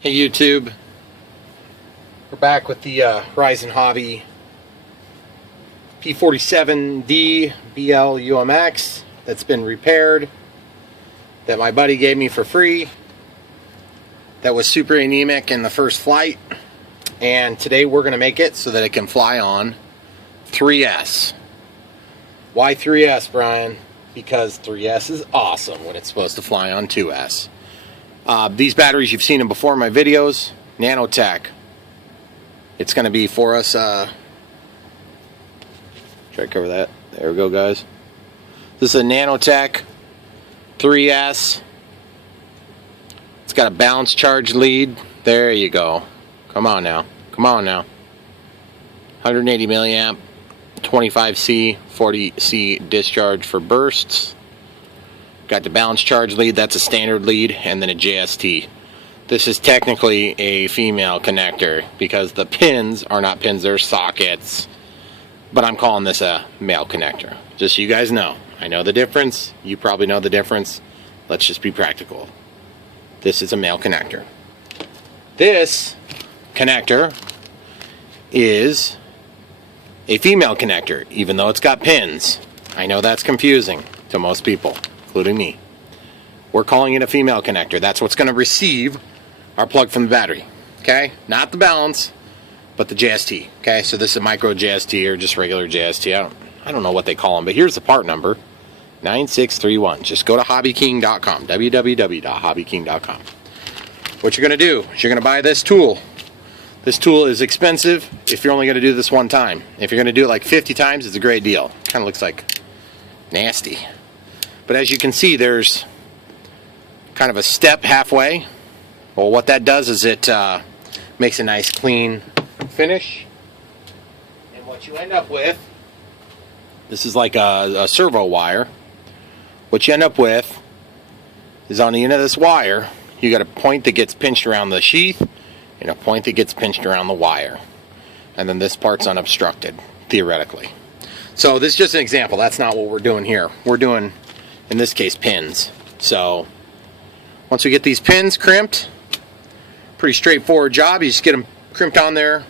Hey YouTube, we're back with the Horizon Hobby P-47D BL UMX that's been repaired, that my buddy gave me for free, that was super anemic in the first flight, and today we're going to make it so that it can fly on 3S. Why 3S, Brian? Because 3S is awesome when it's supposed to fly on 2S. These batteries, you've seen them before in my videos. Nanotech. It's going to be for us. Try to cover that. There we go, guys. This is a Nanotech 3S. It's got a balance charge lead. There you go. Come on now. Come on now. 180 milliamp, 25C, 40C discharge for bursts. Got the balance charge lead, that's a standard lead, and then a JST. This is technically a female connector because the pins are not pins, they're sockets. But I'm calling this a male connector. Just so you guys know. I know the difference. You probably know the difference. Let's just be practical. This is a male connector. This connector is a female connector, even though it's got pins. I know that's confusing to most people, including me. We're calling it a female connector. That's what's going to receive our plug from the battery. Okay? Not the balance, but the JST. Okay? So this is a micro JST or just regular JST. I don't know what they call them, but here's the part number. 9631. Just go to hobbyking.com. www.hobbyking.com. What you're going to do is you're going to buy this tool. This tool is expensive if you're only going to do this one time. If you're going to do it like 50 times, it's a great deal. Kind of looks like nasty. But as you can see, there's kind of a step halfway. Well, what that does is it makes a nice clean finish. And what you end up with, this is like a servo wire. What you end up with is on the end of this wire, you got a point that gets pinched around the sheath and a point that gets pinched around the wire. And then this part's unobstructed, theoretically. So this is just an example. That's not what we're doing here. We're doing, in this case, pins. So once we get these pins crimped, pretty straightforward job. You just get them crimped on there,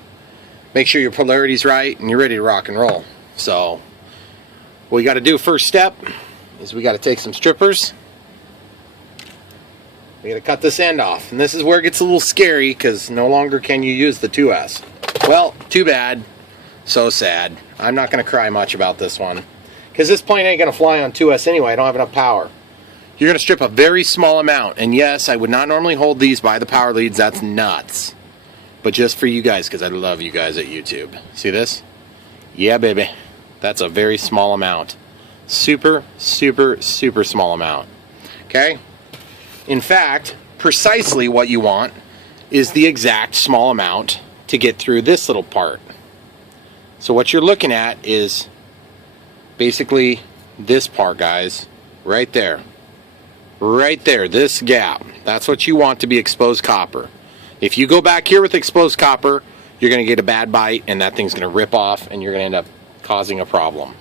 make sure your polarity's right, and you're ready to rock and roll. So what we got to do first step is we got to take some strippers. We got to cut this end off, and this is where it gets a little scary because no longer can you use the 2S. Well, too bad. So sad. I'm not going to cry much about this one because this plane ain't going to fly on 2S anyway. I don't have enough power. You're going to strip a very small amount, and yes, I would not normally hold these by the power leads. That's nuts. But just for you guys, because I love you guys at YouTube. See this? Yeah, baby. That's a very small amount. Super, super, super small amount. Okay? In fact, precisely what you want is the exact small amount to get through this little part. So what you're looking at is basically this part, guys, right there. Right there, this gap. That's what you want to be exposed copper. If you go back here with exposed copper, you're going to get a bad bite and that thing's going to rip off and you're going to end up causing a problem.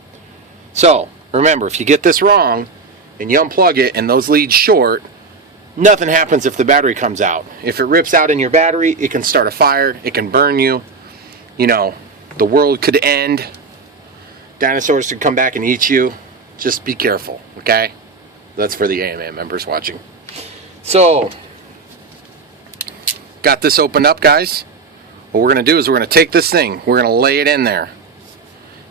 So, remember, if you get this wrong and you unplug it and those leads short, nothing happens if the battery comes out. If it rips out in your battery, it can start a fire, it can burn you, you know, the world could end, dinosaurs could come back and eat you. Just be careful, okay? That's for the AMA members watching. So, got this opened up, guys. What we're going to do is we're going to take this thing, we're going to lay it in there.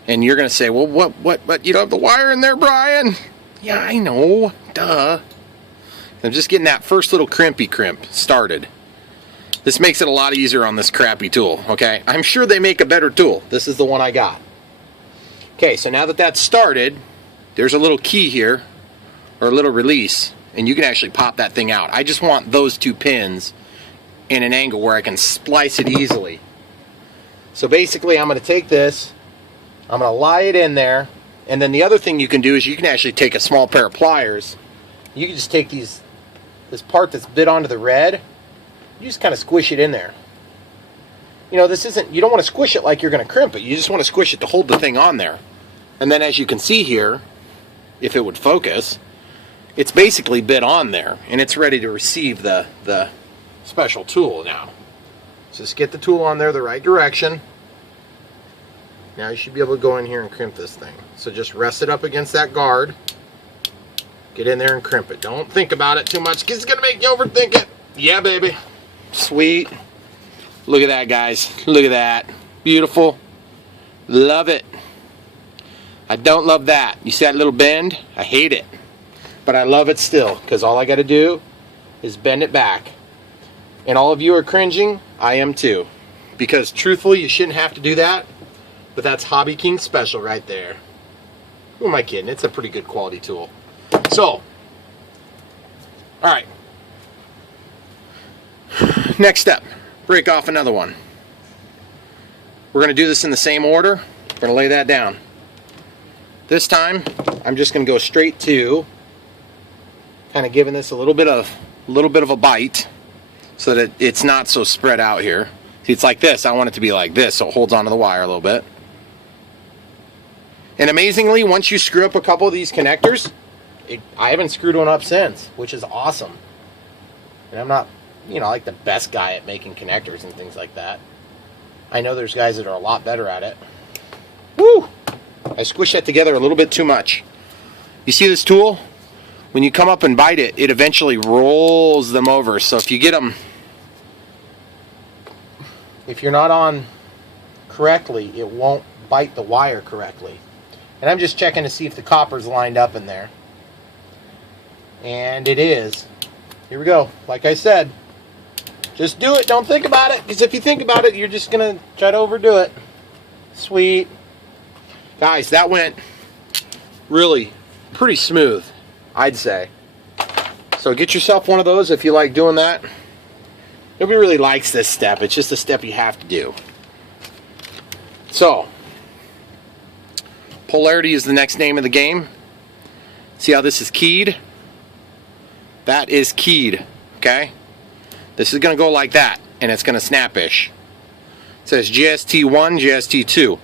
And you're going to say, well, what, you don't have the wire in there, Brian? Yeah, I know, duh. I'm just getting that first little crimpy crimp started. This makes it a lot easier on this crappy tool, okay? I'm sure they make a better tool. This is the one I got. Okay, so now that that's started, there's a little key here, or a little release, and you can actually pop that thing out. I just want those two pins in an angle where I can splice it easily. So basically, I'm going to take this, I'm going to lie it in there, and then the other thing you can do is you can actually take a small pair of pliers. You can just take this part that's bit onto the red, you just kind of squish it in there. You know, this isn't, you don't want to squish it like you're going to crimp it. You just want to squish it to hold the thing on there. And then as you can see here, if it would focus, it's basically bit on there, and it's ready to receive the special tool now. Just get the tool on there the right direction. Now you should be able to go in here and crimp this thing. So just rest it up against that guard. Get in there and crimp it. Don't think about it too much because it's going to make you overthink it. Yeah, baby. Sweet. Look at that, guys. Look at that. Beautiful. Love it. I don't love that. You see that little bend? I hate it. But I love it still because all I got to do is bend it back. And all of you are cringing. I am too. Because truthfully, you shouldn't have to do that. But that's Hobby King special right there. Who am I kidding? It's a pretty good quality tool. So, alright. Next step. Break off another one. We're going to do this in the same order. We're going to lay that down. This time, I'm just going to go straight to kind of giving this a little bit of a bite so that it's not so spread out here. See, it's like this. I want it to be like this so it holds onto the wire a little bit. And amazingly, once you screw up a couple of these connectors, I haven't screwed one up since, which is awesome. And I'm not, like the best guy at making connectors and things like that. I know there's guys that are a lot better at it. Woo! I squish that together a little bit too much. You see this tool? When you come up and bite it, it eventually rolls them over. So if you get them, if you're not on correctly, it won't bite the wire correctly. And I'm just checking to see if the copper's lined up in there. And it is. Here we go. Like I said, just do it. Don't think about it. Because if you think about it, you're just going to try to overdo it. Sweet. Guys, that went really pretty smooth, I'd say. So get yourself one of those if you like doing that. Nobody really likes this step. It's just a step you have to do. So, polarity is the next name of the game. See how this is keyed? That is keyed, okay? This is going to go like that, and it's going to snap-ish. It says GST1, GST2.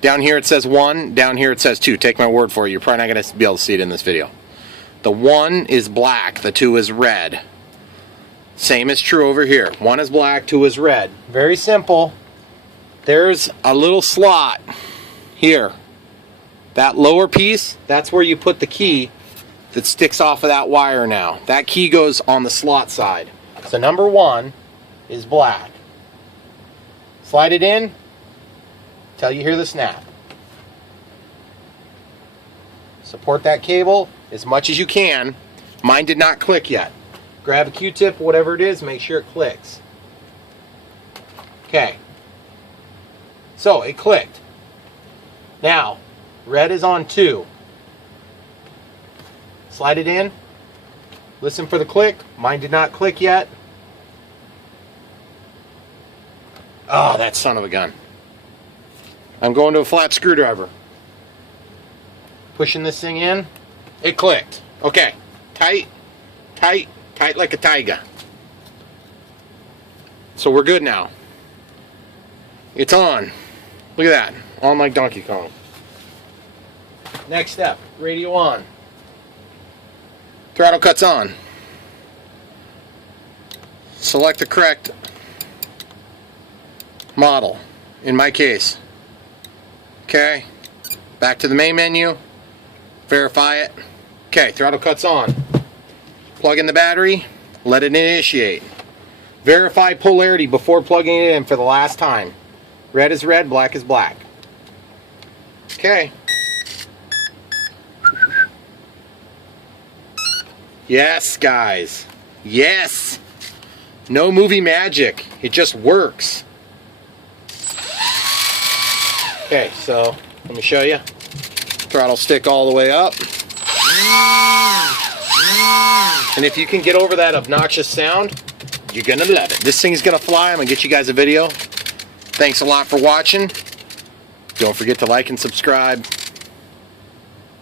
Down here it says 1, down here it says 2. Take my word for it, you're probably not going to be able to see it in this video. The 1 is black, the 2 is red. Same is true over here. 1 is black, 2 is red. Very simple. There's a little slot here. That lower piece, that's where you put the key that sticks off of that wire now. That key goes on the slot side. So number 1 is black. Slide it in till you hear the snap. Support that cable as much as you can. Mine did not click yet. Grab a Q-tip, whatever it is, make sure it clicks. Okay. So it clicked. Now, red is on 2. Slide it in. Listen for the click. Mine did not click yet. Oh, that son of a gun. I'm going to a flat screwdriver. Pushing this thing in. It clicked. Okay. Tight, tight, tight like a tiger. So we're good now. It's on. Look at that. On like Donkey Kong. Next step. Radio on. Throttle cuts on. Select the correct model. In my case. Okay. Back to the main menu. Verify it. Okay, throttle cuts on. Plug in the battery. Let it initiate. Verify polarity before plugging it in for the last time. Red is red, black is black. Okay. Yes, guys. Yes. No movie magic. It just works. Okay, so let me show you. Throttle stick all the way up. And if you can get over that obnoxious sound, you're gonna love it. This thing's gonna fly. I'm gonna get you guys a video. Thanks a lot for watching. Don't forget to like and subscribe.